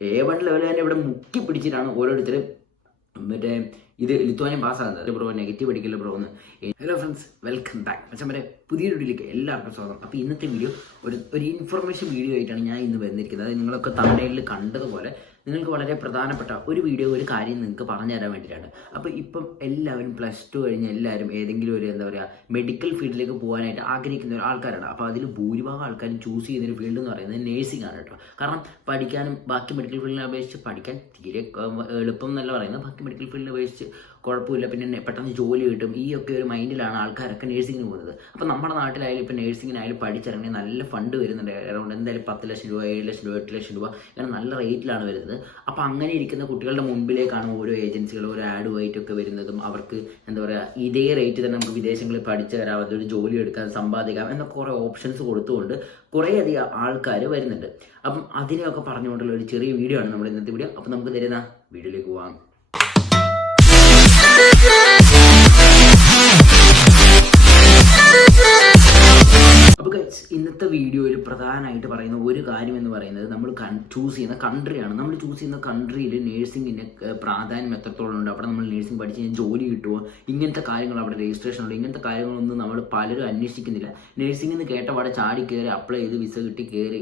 A one level തന്നെ ഇവിടെ മുക്കി പിടിച്ചിട്ടാണ് ഓരോരുത്തരും മറ്റേ ഇത് ലിത്വാനിയം പാസ്സാകുന്നത് ബ്രോ നെഗറ്റീവ് അടിക്കില്ല ബ്രോ എന്ന്. ഹലോ ഫ്രണ്ട്സ് വെൽക്കം ബാക്ക് പക്ഷേ വരെ പുതിയൊരു വീഡിയോയിലേക്ക് എല്ലാവർക്കും സ്വാഗതം. അപ്പോൾ ഇന്നത്തെ വീഡിയോ ഒരു ഒരു ഇൻഫർമേഷൻ വീഡിയോ ആയിട്ടാണ് ഞാൻ ഇന്ന് വന്നിരിക്കുന്നത്. അത് നിങ്ങളൊക്കെ തമിഴ്നാട്ടിൽ കണ്ടതുപോലെ നിങ്ങൾക്ക് വളരെ പ്രധാനപ്പെട്ട ഒരു വീഡിയോ ഒരു കാര്യം നിങ്ങൾക്ക് പറഞ്ഞു തരാൻ വേണ്ടിയിട്ടാണ്. അപ്പോൾ ഇപ്പം എല്ലാവരും പ്ലസ് ടു കഴിഞ്ഞ് എല്ലാവരും ഏതെങ്കിലും ഒരു എന്താ പറയുക മെഡിക്കൽ ഫീൽഡിലേക്ക് പോകാനായിട്ട് ആഗ്രഹിക്കുന്ന ഒരു ആൾക്കാരാണ്. അപ്പോൾ അതിൽ ഭൂരിഭാഗം ആൾക്കാരും ചൂസ് ചെയ്യുന്ന ഒരു ഫീൽഡ് എന്ന് പറയുന്നത് നേഴ്സിംഗ് ആണ് കേട്ടോ. കാരണം പഠിക്കാനും ബാക്കി മെഡിക്കൽ ഫീൽഡിനെ അപേക്ഷിച്ച് പഠിക്കാൻ തീരെ എളുപ്പം എന്നല്ല പറയുന്നത്. ബാക്കി മെഡിക്കൽ ഫീൽഡിനെ അപേക്ഷിച്ച് കുഴപ്പമില്ല. പിന്നെ പെട്ടെന്ന് ജോലി കിട്ടും. ഈ ഒക്കെ ഒരു മൈൻഡിലാണ് ആൾക്കാരൊക്കെ നേഴ്സിംഗിന് പോകുന്നത്. അപ്പോൾ നമ്മുടെ നാട്ടിലായാലും ഇപ്പോൾ നേഴ്സിങ്ങിനായാലും പഠിച്ചിറങ്ങി നല്ല ഫണ്ട് വരുന്നുണ്ട്. അറൗണ്ട് എന്തായാലും പത്ത് ലക്ഷം രൂപ ഏഴ് ലക്ഷം രൂപ എട്ട് ലക്ഷം രൂപ. ഇങ്ങനെ നല്ല റേറ്റിലാണ് വരുന്നത്. അപ്പോൾ അങ്ങനെ ഇരിക്കുന്ന കുട്ടികളുടെ മുമ്പിലേക്കാണ് ഓരോ ഏജൻസികൾ ഓരോ ആഡുമായിട്ടൊക്കെ വരുന്നതും അവർക്ക് എന്താ പറയുക ഇതേ റേറ്റ് തന്നെ നമുക്ക് വിദേശങ്ങളിൽ പഠിച്ചു തരാം അതൊരു ജോലി എടുക്കാൻ സമ്പാദിക്കാം എന്ന കുറേ ഓപ്ഷൻസ് കൊടുത്തുകൊണ്ട് കുറേയധികം ആൾക്കാർ വരുന്നുണ്ട്. അപ്പം അതിനെയൊക്കെ പറഞ്ഞുകൊണ്ടുള്ള ഒരു ചെറിയ വീഡിയോ ആണ് നമ്മുടെ ഇന്നത്തെ വീഡിയോ അപ്പം നമുക്ക് തരുന്ന വീഡിയോയിലേക്ക് പോകാം ഇന്നത്തെ വീഡിയോയിൽ പ്രധാനമായിട്ട് പറയുന്ന ഒരു കാര്യം എന്ന് പറയുന്നത് നമ്മൾ ചൂസ് ചെയ്യുന്ന കൺട്രിയാണ് നമ്മൾ ചൂസ് ചെയ്യുന്ന കൺട്രിയിൽ നേഴ്സിങ്ങിന് പ്രാധാന്യം എത്രത്തോളം ഉണ്ട്? അവിടെ നമ്മൾ നേഴ്സിംഗ് പഠിച്ച് കഴിഞ്ഞാൽ ജോലി കിട്ടുമോ ഇങ്ങനത്തെ കാര്യങ്ങൾ അവിടെ രജിസ്ട്രേഷൻ ഉണ്ട് ഇങ്ങനത്തെ കാര്യങ്ങളൊന്നും നമ്മൾ പലരും അന്വേഷിക്കുന്നില്ല. നേഴ്സിംഗ് എന്ന് കേട്ടപാടെ ചാടി കയറി അപ്ലൈ ചെയ്ത് വിസ കിട്ടി കയറി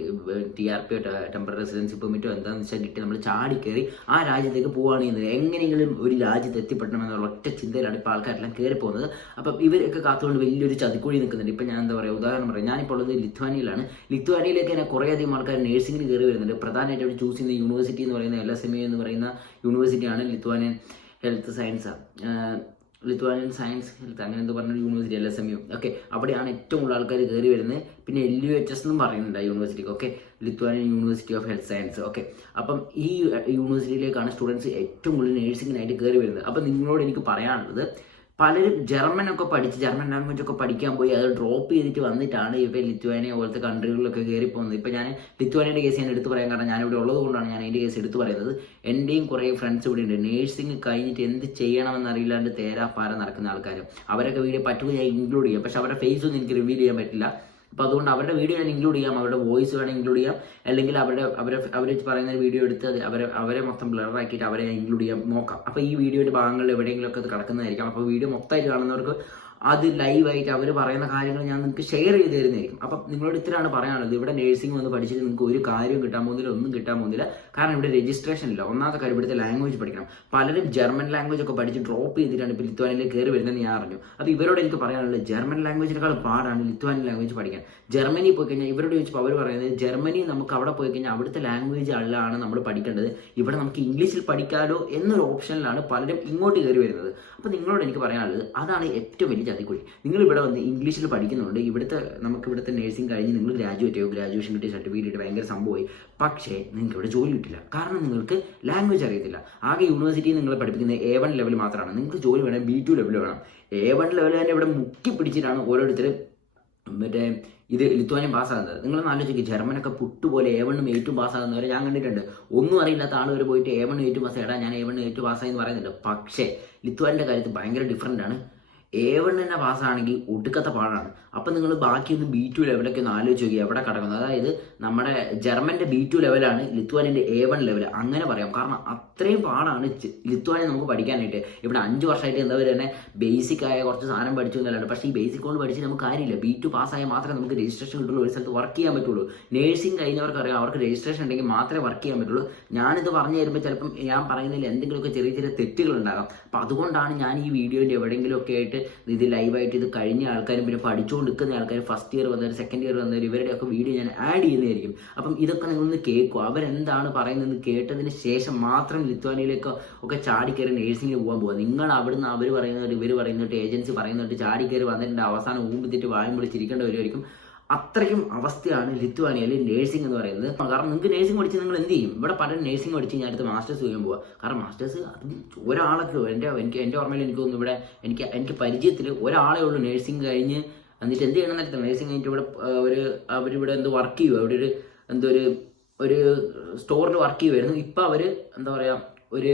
T R P temporary residency പെർമിറ്റോ എന്താണെന്ന് വെച്ചാൽ കിട്ടി. നമ്മൾ ചാടി കയറി ആ രാജ്യത്തേക്ക് പോവുകയാണെങ്കിൽ എങ്ങനെയെങ്കിലും ഒരു രാജ്യത്ത് എത്തിപ്പെടണമെന്നുള്ള ഒറ്റ ചിന്തയിലാണ് ഇപ്പോൾ ആൾക്കാരെല്ലാം കയറി പോകുന്നത് അപ്പം ഇവരൊക്കെ കാത്തുകൊണ്ട് വലിയൊരു ചതിക്കുഴി നിൽക്കുന്നുണ്ട്. ഇപ്പം ഞാൻ എന്താ പറയുക ഉദാഹരണം പറയാം. ഞാനിപ്പോൾ ഉള്ളത് ലിത്വാനിയിലാണ്. ലിത്വാനിയിലേക്ക് തന്നെ കുറേയധികം ആൾക്കാർ നേഴ്സിംഗിന് കയറി വരുന്നുണ്ട്. പ്രധാനമായിട്ട് അവർ ചൂസ് ചെയ്യുന്ന യൂണിവേഴ്സിറ്റി എന്ന് പറയുന്ന എൽ എസ് എം എന്ന് പറയുന്ന യൂണിവേഴ്സിറ്റിയാണ് Lithuanian health science Lithuanian science health അങ്ങനെ എന്ന് പറഞ്ഞ university L S M U okay അവിടെയാണ് ഏറ്റവും കൂടുതൽ ആൾക്കാർ കയറി വരുന്നത്. പിന്നെ എൽ യു എച്ച് എസ് എന്നും പറയുന്നുണ്ട് ആ യൂണിവേഴ്സിറ്റിക്ക് okay Lithuanian university of health science okay അപ്പം ഈ യൂണിവേഴ്സിറ്റിയിലേക്കാണ് സ്റ്റുഡൻസ് ഏറ്റവും കൂടുതൽ നേഴ്സിങ്ങിനായിട്ട് കയറി വരുന്നത്. അപ്പം നിങ്ങളോട് എനിക്ക് പറയാനുള്ളത് പലരും ജർമ്മനൊക്കെ പഠിച്ച് ജർമ്മൻ ലാംഗ്വേജ് ഒക്കെ പഠിക്കാൻ പോയി അത് ഡ്രോപ്പ് ചെയ്തിട്ട് വന്നിട്ടാണ് ഇവർ ലിത്വാനിയ പോലത്തെ കൺട്രികളിലൊക്കെ കയറി പോകുന്നത് ഇപ്പോൾ ഞാൻ ലിത്വാനിയുടെ കേസ് ഞാൻ എടുത്തു പറയാൻ കാരണം ഞാനിവിടെ ഉള്ളത് കൊണ്ടാണ് ഞാൻ അതിന്റെ കേസ് എടുത്തു പറയുന്നത്. എന്റെയും കുറേ ഫ്രണ്ട്സ് ഇവിടെ ഉണ്ട്. നേഴ്സിംഗ് കഴിഞ്ഞിട്ട് എന്ത് ചെയ്യണമെന്ന് അറിയില്ലാണ്ട് തേരാപ്പാര നടക്കുന്ന ആൾക്കാരും. അവരൊക്കെ വീഡിയോ പറ്റുമ്പോൾ ഞാൻ ഇൻക്ലൂഡ് ചെയ്യാം. പക്ഷെ അവരുടെ ഫേസ് ഒന്നും എനിക്ക് റിവീൽ ചെയ്യാൻ പറ്റില്ല. അപ്പോൾ അതുകൊണ്ട് അവരുടെ വീഡിയോ ഞാൻ ഇൻക്ലൂഡ് ചെയ്യാം അവരുടെ വോയിസ് വേണം ഇൻക്ലൂഡ് ചെയ്യാം. അല്ലെങ്കിൽ അവരുടെ അവരെ അവർ പറയുന്ന വീഡിയോ എടുത്ത് അവരെ അവരെ മൊത്തം ബ്ലർ ആക്കിയിട്ട് അവരെ ഇൻക്ലൂഡ് ചെയ്യാം നോക്കാം. അപ്പോൾ ഈ വീഡിയോയുടെ ഭാഗങ്ങളിൽ എവിടെയെങ്കിലുമൊക്കെ അത് കിടക്കുന്നതായിരിക്കും. അപ്പോൾ വീഡിയോ മൊത്തമായിട്ട് കാണുന്നവർക്ക് അത് ലൈവായിട്ട് അവർ പറയുന്ന കാര്യങ്ങൾ ഞാൻ നിങ്ങൾക്ക് ഷെയർ ചെയ്ത് തരുന്നതായിരിക്കും. അപ്പം നിങ്ങളോട് ഇത്രയാണ് പറയാനുള്ളത്. ഇവിടെ നഴ്സിംഗ് വന്ന് പഠിച്ചിട്ട് നിങ്ങൾക്ക് ഒരു കാര്യവും കിട്ടാൻ പോകുന്നില്ല ഒന്നും കിട്ടാൻ പോകുന്നില്ല. കാരണം ഇവിടെ രജിസ്ട്രേഷൻ ഇല്ല. ഒന്നാമത്തെ കാര്യം ഇവിടുത്തെ ലാംഗ്വേജ് പഠിക്കണം. പലരും ജർമ്മൻ ലാംഗ്വേജ് ഒക്കെ പഠിച്ച് ഡ്രോപ്പ് ചെയ്തിട്ടാണ് ഇപ്പോൾ ലിത്വാനിലേക്ക് കയറി വരുന്നത് ഞാൻ അറിഞ്ഞു. അത് ഇവരോട് എനിക്ക് പറയാനുള്ളത് ജർമ്മൻ ലാംഗ്വേജിനേക്കാൾ പാടാണ് ലിത്വാനി ലാംഗ്വേജ് പഠിക്കാൻ. ജർമ്മനി പോയി കഴിഞ്ഞാൽ ഇവരോട് ചോദിച്ചപ്പോൾ അവർ പറയുന്നത് ജർമ്മനി നമുക്ക് അവിടെ പോയി കഴിഞ്ഞാൽ അവിടുത്തെ ലാംഗ്വേജ് അല്ലാണ് നമ്മൾ പഠിക്കേണ്ടത്. ഇവിടെ നമുക്ക് ഇംഗ്ലീഷിൽ പഠിക്കാലോ എന്നൊരു ഓപ്ഷനിലാണ് പലരും ഇങ്ങോട്ട് കയറി വരുന്നത്. അപ്പോൾ നിങ്ങളോട് എനിക്ക് പറയാനുള്ളത് അതാണ് ഏറ്റവും വലിയ ചതിക്കുഴി നിങ്ങൾ ഇവിടെ വന്ന് ഇംഗ്ലീഷിൽ പഠിക്കുന്നുണ്ട്. ഇവിടുത്തെ നമുക്ക് ഇവിടുത്തെ നഴ്സിംഗ് കഴിഞ്ഞ് നിങ്ങൾ ഗ്രാജുവേറ്റ് ആയോ ഗ്രാജുവേഷൻ കിട്ടിയ സർട്ടിഫിക്കറ്റ് ഭയങ്കര സംഭവമായി. പക്ഷേ നിങ്ങൾക്ക് ഇവിടെ ജോലി കിട്ടില്ല. കാരണം നിങ്ങൾക്ക് ലാംഗ്വേജ് അറിയത്തില്ല. ആകെ യൂണിവേഴ്സിറ്റിയിൽ നിങ്ങൾ പഠിപ്പിക്കുന്നത് എ വൺ ലെവൽ മാത്രമാണ്. നിങ്ങൾക്ക് ജോലി വേണം ബി ടു ലെവൽ വേണം. എ വൺ ലെവൽ തന്നെ ഇവിടെ മുക്കി പിടിച്ചിട്ടാണ് ഓരോരുത്തരും മറ്റേ ഇത് ലിത്വാനിയം പാസ്സാകുന്നത് നിങ്ങൾ ആലോചിക്കുക ജർമ്മനൊക്കെ പുട്ടുപോലെ എ വണ്ണും എയ്റ്റും പാസ്സാകുന്നവരെ ഞാൻ കണ്ടിട്ടുണ്ട്. ഒന്നും അറിയില്ലാത്ത ആളുകൾ പോയിട്ട് എ വൺ എയ്റ്റും പാസ് എടാ ഞാൻ എ വൺ എയ്റ്റ് പാസ്സായി എന്ന് പറയുന്നുണ്ട്. പക്ഷേ ലിത്വാനിന്റെ കാര്യത്തിൽ ഭയങ്കര ഡിഫറന്റ് ആണ്. എ വൺ തന്നെ പാസ്സാണെങ്കിൽ ഒടുക്കത്തെ പാടാണ്. അപ്പം നിങ്ങൾ ബാക്കിയൊന്ന് ബി ടു ലെവലൊക്കെ ഒന്ന് ആലോചിച്ച് നോക്കി എവിടെ കിടക്കുന്നത്? അതായത് നമ്മുടെ ജർമ്മന്റെ ബി ടു ലെവലാണ് ലിത്വാനിന്റെ എ വൺ ലെവൽ അങ്ങനെ പറയാം. കാരണം അത്രയും പാടാണ് ലിത്വാനി നമുക്ക് പഠിക്കാനായിട്ട്. ഇവിടെ അഞ്ച് വർഷമായിട്ട് എന്താ പറയുക തന്നെ ബേസിക് ആയ കുറച്ച് സാധനം പഠിച്ചു എന്നല്ലാണ്ട് പക്ഷേ ഈ ബേസിക് കൊണ്ട് പഠിച്ച് നമുക്ക് കാര്യമില്ല. ബി ടു പാസ്സായാൽ മാത്രമേ നമുക്ക് രജിസ്ട്രേഷൻ കിട്ടുള്ളൂ. ഒരു സ്ഥലത്ത് വർക്ക് ചെയ്യാൻ പറ്റുള്ളൂ. നേഴ്സിംഗ് കഴിഞ്ഞവർക്ക് അറിയാം അവർക്ക് രജിസ്ട്രേഷൻ ഉണ്ടെങ്കിൽ മാത്രമേ വർക്ക് ചെയ്യാൻ പറ്റുള്ളൂ. ഞാനിത് പറഞ്ഞു തരുമ്പോൾ ചിലപ്പം ഞാൻ പറയുന്നതിൽ എന്തെങ്കിലുമൊക്കെ ചെറിയ ചെറിയ തെറ്റുകൾ ഉണ്ടാകാം. അപ്പം അതുകൊണ്ടാണ് ഞാൻ ഈ വീഡിയോയിൽ എവിടെയെങ്കിലുമൊക്കെ ആയിട്ട് ഇത് ലൈവായിട്ട് ഇത് കഴിഞ്ഞ ആൾക്കാരും പിന്നെ പഠിച്ചുകൊണ്ട് നിൽക്കുന്ന ആൾക്കാർ ഫസ്റ്റ് ഇയർ വന്നവർ സെക്കൻഡ് ഇയർ വന്നവർ ഇവരുടെയൊക്കെ വീഡിയോ ഞാൻ ആഡ് ചെയ്യുന്നതായിരിക്കും. അപ്പം ഇതൊക്കെ നിങ്ങളൊന്ന് കേൾക്കുക അവരെന്താണ് പറയുന്നതെന്ന് കേട്ടതിന് ശേഷം മാത്രം ലിത്വാനിയിലേക്ക് ഒക്കെ ചാടിക്കയറി നേഴ്സിംഗിന് പോകാൻ പോകുക നിങ്ങൾ അവിടുന്ന് അവർ പറയുന്നവർ ഇവർ പറയുന്നിട്ട് ഏജൻസി പറയുന്നിട്ട് ചാടിക്കയറി വന്നിട്ടുണ്ട് അവസാനം ഊമ്പിത്തിട്ട് വായും വിളിച്ചിരിക്കേണ്ട വരുമായിരിക്കും അത്രയും അവസ്ഥയാണ് ലിത്വാനിയയിൽ നേഴ്സിംഗ് എന്ന് പറയുന്നത്. കാരണം നിങ്ങൾക്ക് നേഴ്സിംഗ് പഠിച്ച് നിങ്ങൾ എന്ത് ചെയ്യും? ഇവിടെ പല നേഴ്സിംഗ് പഠിച്ച് ഞാൻ അടുത്ത് മാസ്റ്റേഴ്സ് ചെയ്യാൻ പോവുക കാരണം മാസ്റ്റേഴ്സ് അതും ഒരാളൊക്കെ എന്റെ എനിക്ക് എന്റെ ഓർമ്മയിൽ എനിക്ക് തോന്നുന്നു ഇവിടെ എനിക്ക് എനിക്ക് പരിചയത്തിൽ ഒരാളേ ഉള്ളൂ നേഴ്സിംഗ് കഴിഞ്ഞ്. എന്നിട്ട് എന്ത് ചെയ്യണം നേരത്തെ നേഴ്സിംഗ് കഴിഞ്ഞിട്ട് ഇവിടെ ഒരു അവരിവിടെ എന്ത് വർക്ക് ചെയ്യുക അവിടെ ഒരു എന്തോ ഒരു ഒരു സ്റ്റോറിൽ വർക്ക് ചെയ്യുമായിരുന്നു ഇപ്പം അവർ എന്താ പറയുക ഒരു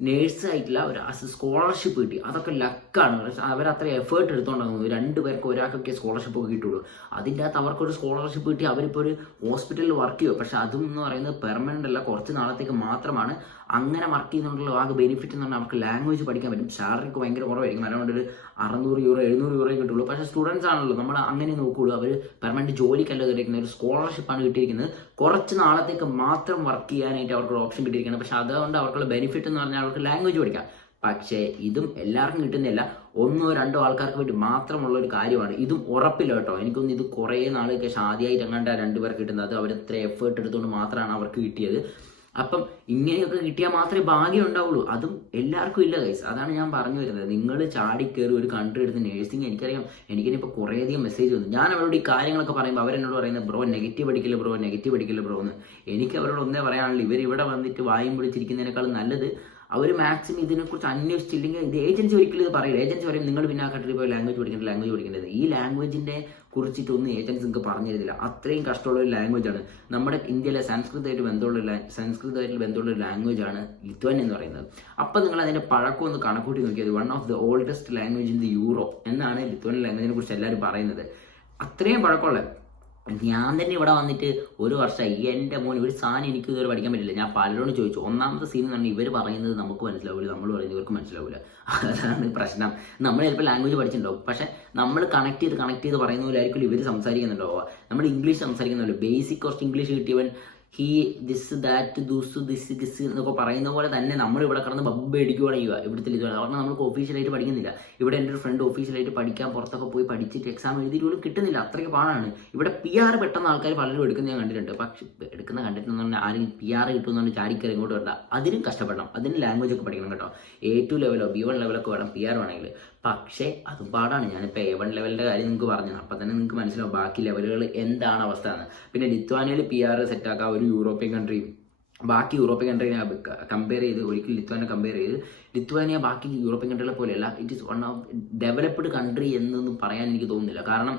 നേഴ്സ് ആയിട്ടുള്ള ഒരു സ്കോളർഷിപ്പ് കിട്ടി. അതൊക്കെ ലക്കാണ് അവർ അവരത്ര എഫേർട്ട് എടുത്തോണ്ടാകുന്നത് രണ്ട് പേർക്ക് ഒരാൾക്കൊക്കെ സ്കോളർഷിപ്പ് കിട്ടുള്ളൂ. അതിന്റെ അകത്ത് അവർക്കൊരു സ്കോളർഷിപ്പ് കിട്ടി. അവരിപ്പോൾ ഒരു ഹോസ്പിറ്റലിൽ വർക്ക് ചെയ്യുമോ പക്ഷെ അതും എന്ന് പറയുന്നത് പെർമനന്റ് അല്ല. കുറച്ച് നാളത്തേക്ക് മാത്രമാണ് അങ്ങനെ വർക്ക് ചെയ്യുന്നുണ്ടല്ലോ ആകെ ബെനിഫിറ്റ് എന്ന് പറഞ്ഞാൽ അവർക്ക് ലാംഗ്വേജ് പഠിക്കാൻ പറ്റും. സാലറിക്ക് ഭയങ്കര കുറവായിരിക്കും. അതുകൊണ്ട് ഒരു അറുന്നൂറ് യൂറോ എഴുന്നൂറ് യൂറോ കിട്ടുള്ളൂ. പക്ഷേ സ്റ്റുഡൻസ് ആണല്ലോ. നമ്മൾ അങ്ങനെ നോക്കുള്ളൂ. അവർ പെർമനന്റ് ജോലിക്കല്ല കിട്ടിയിരിക്കുന്നത് ഒരു സ്കോളർഷിപ്പാണ് കിട്ടിയിരിക്കുന്നത്. കുറച്ച് നാളത്തേക്ക് മാത്രം വർക്ക് ചെയ്യാനായിട്ട് അവർക്ക് ഓപ്ഷൻ കിട്ടിയിരിക്കുന്നത്. പക്ഷേ അതുകൊണ്ട് അവർക്കുള്ള ബെനിഫിറ്റ് എന്ന് പറഞ്ഞാൽ അവർക്ക് ലാംഗ്വേജ് പഠിക്കാം. പക്ഷേ ഇതും എല്ലാവർക്കും കിട്ടുന്നില്ല ഒന്നോ രണ്ടോ ആൾക്കാർക്ക് വേണ്ടി മാത്രമുള്ള ഒരു കാര്യമാണ്. ഇതും ഉറപ്പില്ല കേട്ടോ. എനിക്കൊന്ന് ഇത് കുറേ നാളൊക്കെ ആദ്യമായിട്ട് എങ്ങാണ്ട് രണ്ടുപേർക്ക് കിട്ടുന്നത്. അവർ ഇത്ര എഫേർട്ട് എടുത്തുകൊണ്ട് മാത്രമാണ് അവർക്ക് കിട്ടിയത്. അപ്പം ഇങ്ങനെയൊക്കെ കിട്ടിയാൽ മാത്രമേ ഭാഗ്യം ഉണ്ടാവുള്ളൂ. അതും എല്ലാവർക്കും ഇല്ല ഗൈസ് അതാണ് ഞാൻ പറഞ്ഞു വരുന്നത്. നിങ്ങൾ ചാടിക്കയറി ഒരു കൺട്രി എടുത്ത് നേഴ്സിംഗ് എനിക്കറിയാം. എനിക്കിനിപ്പോൾ കുറേയധികം മെസ്സേജ് വന്നു. ഞാൻ അവരോട് ഈ കാര്യങ്ങളൊക്കെ പറയുമ്പോൾ അവരെന്നോട് പറയുന്നത് ബ്രോ നെഗറ്റീവ് അടിക്കില്ല ബ്രോ നെഗറ്റീവ് അടിക്കില്ല ബ്രോ എന്ന്. എനിക്ക് അവരോട് ഒന്നേ പറയാനുള്ളൂ. ഇവർ ഇവിടെ വന്നിട്ട് വായും പിടിച്ചിരിക്കുന്നതിനേക്കാളും നല്ലത് അവർ മാക്സിമം ഇതിനെക്കുറിച്ച് അന്വേഷിച്ചില്ലെങ്കിൽ ഇത് ഏജൻസി ഒരിക്കലും ഇത് പറയില്ല. ഏജൻസി പറയും നിങ്ങൾ പിന്നെ ആ കൺട്രിയിൽ പോയി ലാംഗ്വേജ് പഠിക്കേണ്ട ലാംഗ്വേജ് പഠിക്കേണ്ടത്. ഈ ലാംഗ്വേജിന്റെ കുറിച്ചിട്ടൊന്നും ഏജൻസി നിങ്ങൾക്ക് പറഞ്ഞു തരുന്നില്ല അത്രയും കഷ്ടമുള്ള ഒരു ലാംഗ്വേജ് ആണ്. നമ്മുടെ ഇന്ത്യയിലെ സംസ്കൃതമായിട്ട് ബന്ധമുള്ള സംസ്കൃതമായിട്ട് ബന്ധമുള്ള ഒരു ലാംഗ്വേജ് ആണ് ലിത്വൻ എന്ന് പറയുന്നത്. അപ്പം നിങ്ങൾ അതിന്റെ പഴക്കം ഒന്ന് കണക്കൂട്ടി നോക്കിയത് one of the oldest language in the Europe എന്നാണ് ലിത്വൻ ലാംഗ്വേജിനെ കുറിച്ച് എല്ലാവരും പറയുന്നത്. അത്രയും പഴക്കമുള്ള ഞാൻ തന്നെ ഇവിടെ വന്നിട്ട് ഒരു വർഷമായി എന്റെ മോൻ ഒരു സാധനം എനിക്ക് ഇതുവരെ പഠിക്കാൻ പറ്റില്ല. ഞാൻ പലരോട് ചോദിച്ചു. ഒന്നാമത്തെ സീൻ എന്ന് പറഞ്ഞാൽ ഇവർ പറയുന്നത് നമുക്ക് മനസ്സിലാവില്ല നമ്മൾ പറയുന്നത് ഇവർക്ക് മനസ്സിലാവില്ല അതാണ് പ്രശ്നം. നമ്മൾ ചിലപ്പോൾ ലാംഗ്വേജ് പഠിച്ചിട്ടുണ്ടാവും. പക്ഷെ നമ്മൾ കണക്ട് ചെയ്ത് കണക്ട് ചെയ്ത് പറയുന്ന പോലെ ആയിരിക്കും ഇവർ സംസാരിക്കുന്നുണ്ടാവുക. നമ്മൾ ഇംഗ്ലീഷ് സംസാരിക്കുന്നുണ്ടല്ലോ. ബേസിക് കുറച്ച് English കിട്ടിയവൻ he this that does this this എന്നൊക്കെ പറയുന്ന പോലെ തന്നെ നമ്മൾ ഇവിടെ കിടന്ന് ബബ്ബ് അടിക്കുകയാണ് ചെയ്യുക. ഇവിടുത്തെ ഇത് കാരണം നമുക്ക് ഒഫീഷ്യലായിട്ട് പഠിക്കുന്നില്ല. ഇവിടെ എന്റെ ഒരു ഫ്രണ്ട് ഒഫീഷ്യലായിട്ട് പഠിക്കാൻ പുറത്തൊക്കെ പോയി പഠിച്ചിട്ട് എക്സാം എഴുതിയിട്ട് പോലും കിട്ടുന്നില്ല. അത്രയ്ക്ക് പാടാണ്. ഇവിടെ പി ആർ പെട്ടെന്ന് ആൾക്കാർ പലരും എടുക്കുന്നത് ഞാൻ കണ്ടിട്ടുണ്ട്. പക്ഷെ എടുക്കുന്ന കണ്ടിട്ടെന്ന് പറഞ്ഞാൽ ആരും പി ആർ കിട്ടുമെന്ന് പറഞ്ഞാൽ ചാടിക്കറി ഇങ്ങോട്ട് വേണ്ട അതിനും കഷ്ടപ്പെടണം. അതിന് ലാംഗ്വേജ് ഒക്കെ പഠിക്കണം കേട്ടോ. എ ടു ലെവലോ ബി വൺ ലെവലൊക്കെ വേണം പി ആർ വേണമെങ്കിൽ. പക്ഷേ അതും പാടാണ്. ഞാനിപ്പോൾ എ വൺ ലെവലിന്റെ കാര്യം നിങ്ങൾക്ക് പറഞ്ഞു അപ്പം തന്നെ നിങ്ങൾക്ക് മനസ്സിലാവും ബാക്കി ലെവലുകൾ എന്താണ് അവസ്ഥ എന്ന്. പിന്നെ ലിത്വാനിയയിൽ പി ആർ സെറ്റാക്കുക ഒരു യൂറോപ്യൻ കൺട്രി ബാക്കി യൂറോപ്യൻ കൺട്രീനെ കമ്പയർ ചെയ്ത് ഒരിക്കലും ലിത്വാനെ കമ്പയർ ചെയ്ത് ലിത്വാനിയ ബാക്കി യൂറോപ്യൻ കൺട്രികളെ പോലെയല്ല. It is one of developed country എന്നൊന്നും പറയാൻ എനിക്ക് തോന്നുന്നില്ല. കാരണം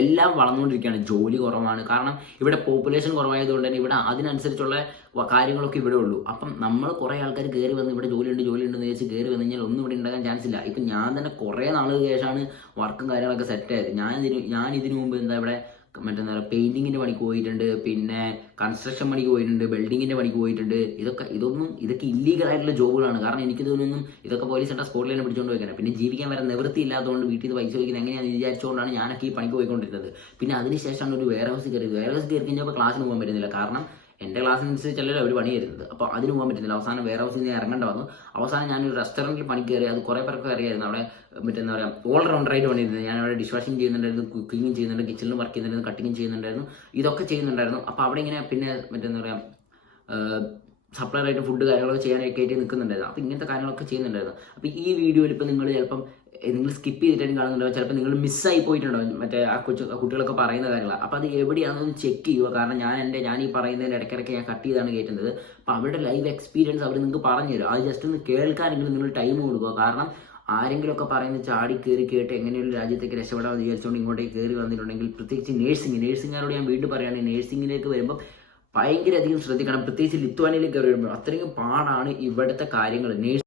എല്ലാം വളർന്നുകൊണ്ടിരിക്കുകയാണ്. ജോലി കുറവാണ്. കാരണം ഇവിടെ പോപ്പുലേഷൻ കുറവായതുകൊണ്ട് തന്നെ ഇവിടെ അതിനനുസരിച്ചുള്ള കാര്യങ്ങളൊക്കെ ഇവിടെ ഉള്ളൂ. അപ്പം നമ്മൾ കുറേ ആൾക്കാർ കയറി വന്ന് ഇവിടെ ജോലിയുണ്ട് ജോലിയുണ്ട് എന്ന് വിചാരിച്ച് കയറി വന്നു കഴിഞ്ഞാൽ ഒന്നും ഇവിടെ ഉണ്ടാകാൻ ചാൻസ് ഇല്ല. ഇപ്പം ഞാൻ തന്നെ കുറേ നാളുകൾക്ക് ശേഷമാണ് വർക്കും കാര്യങ്ങളൊക്കെ സെറ്റ് ആയത്. ഞാൻ ഇതിന് ഞാൻ ഇതിനു മുമ്പ് എന്താ ഇവിടെ മറ്റെന്താ പറയുക പെയിന്റിങ്ങിന്റെ പണിക്ക് പോയിട്ടുണ്ട് പിന്നെ കൺസ്ട്രക്ഷൻ പണിക്ക് പോയിട്ടുണ്ട് ബിൽഡിങ്ങിന്റെ പണിക്ക് പോയിട്ടുണ്ട്. ഇതൊക്കെ ഇതൊന്നും ഇതൊക്കെ ഇല്ലീഗൽ ആയിട്ടുള്ള ജോബുകളാണ്. കാരണം എനിക്ക് തോന്നുന്നു ഇതൊക്കെ പോലീസ് ഇട്ട സ്പോട്ടിൽ തന്നെ പിടിച്ചുകൊണ്ട് വയ്ക്കണം പിന്നെ ജീവിക്കാൻ വരെ നിവൃത്തി ഇല്ലാത്തതുകൊണ്ട് വീട്ടിൽ നിന്ന് പൈസ ചോദിക്കുന്നത് എങ്ങനെയാണെന്ന് വിചാരിച്ചുകൊണ്ടാണ് ഞാനൊക്കെ ഈ പണിക്ക് പോയിക്കൊണ്ടിരുന്നത്. പിന്നെ അതിനുശേഷമാണ് ഒരു വെയർ ഹൗസ് കയറിയത് വെയർ ഹൗസ് കയറി കഴിഞ്ഞപ്പോൾ ക്ലാസ്സിന് പോകാൻ പറ്റുന്നില്ല. കാരണം എന്റെ ക്ലാസ്സിനനുസരിച്ചല്ലല്ലോ അവർ പണി തരുന്നത് അപ്പോൾ അതിന് പോകാൻ പറ്റുന്നില്ല അവസാനം വേറെ ഹൗസിൽ നിന്ന് ഇറങ്ങേണ്ട വന്നു. അവസാനം ഞാനൊരു റെസ്റ്റോറന്റിൽ പണി കയറി അത് കുറേ പേർക്ക് അറിയായിരുന്നു. അവിടെ മറ്റേ എന്താ പറയുക ഓൾ റൗണ്ടറായിട്ട് പണിയിരുന്നത് ഞാൻ അവിടെ ഡിഷ് വാഷിംഗ് ചെയ്യുന്നുണ്ടായിരുന്നു കുക്കിങ്ങും ചെയ്യുന്നുണ്ട് കിച്ചണിൽ വർക്ക് ചെയ്യുന്നുണ്ടായിരുന്നു കട്ടിങ്ങും ചെയ്യുന്നുണ്ടായിരുന്നു. ഇതൊക്കെ ചെയ്യുന്നുണ്ടായിരുന്നു. അപ്പോൾ അവിടെ ഇങ്ങനെ പിന്നെ മറ്റേ എന്താ പറയുക സപ്ലൈ ആയിട്ട് ഫുഡ് കാര്യങ്ങളൊക്കെ ചെയ്യാനൊക്കെ ആയിട്ട് നിൽക്കുന്നുണ്ടായിരുന്നു. അപ്പോൾ ഇങ്ങനത്തെ കാര്യങ്ങളൊക്കെ ചെയ്യുന്നുണ്ടായിരുന്നു. അപ്പോൾ ഈ വീഡിയോയിൽ ഇപ്പോൾ നിങ്ങൾ ചിലപ്പം നിങ്ങൾ സ്കിപ്പ് ചെയ്തിട്ടായിരിക്കും കാണുന്നുണ്ടാവും. ചിലപ്പോൾ നിങ്ങൾ മിസ്സായി പോയിട്ടുണ്ടോ മറ്റേ ആ കൊച്ചു കുട്ടികളൊക്കെ പറയുന്ന കാര്യങ്ങൾ അപ്പോൾ അത് എവിടെയാണെന്ന് ചെക്ക് ചെയ്യുക. കാരണം ഞാൻ എന്റെ ഞാൻ ഈ പറയുന്നതിന്റെ ഇടയ്ക്കിടയ്ക്ക് ഞാൻ കട്ട് ചെയ്താണ് കേട്ടുന്നത് അപ്പോൾ അവരുടെ ലൈവ് എക്സ്പീരിയൻസ് അവർ നിങ്ങൾക്ക് പറഞ്ഞു തരും. അത് ജസ്റ്റ് ഒന്ന് കേൾക്കാനെങ്കിലും നിങ്ങൾ ടൈം കൊടുക്കുക. കാരണം ആരെങ്കിലുമൊക്കെ പറയുന്ന ചാടി കയറി കേട്ട് എങ്ങനെയുള്ള രാജ്യത്തേക്ക് രക്ഷപ്പെടാമെന്ന് വിചാരിച്ചുകൊണ്ട് ഇങ്ങോട്ടേക്ക് കയറി വന്നിട്ടുണ്ടെങ്കിൽ പ്രത്യേകിച്ച് നേഴ്സിംഗ് നേഴ്സിംഗുകാരോട് ഞാൻ വീണ്ടും പറയുകയാണെങ്കിൽ നേഴ്സിംഗിലേക്ക് വരുമ്പോൾ ഭയങ്കര അധികം ശ്രദ്ധിക്കണം. പ്രത്യേകിച്ച് ലിത്വാനിയിലേക്ക് കയറി വരുമ്പോൾ അത്രയും പാടാണ് ഇവിടുത്തെ കാര്യങ്ങൾ നേഴ്സിംഗ്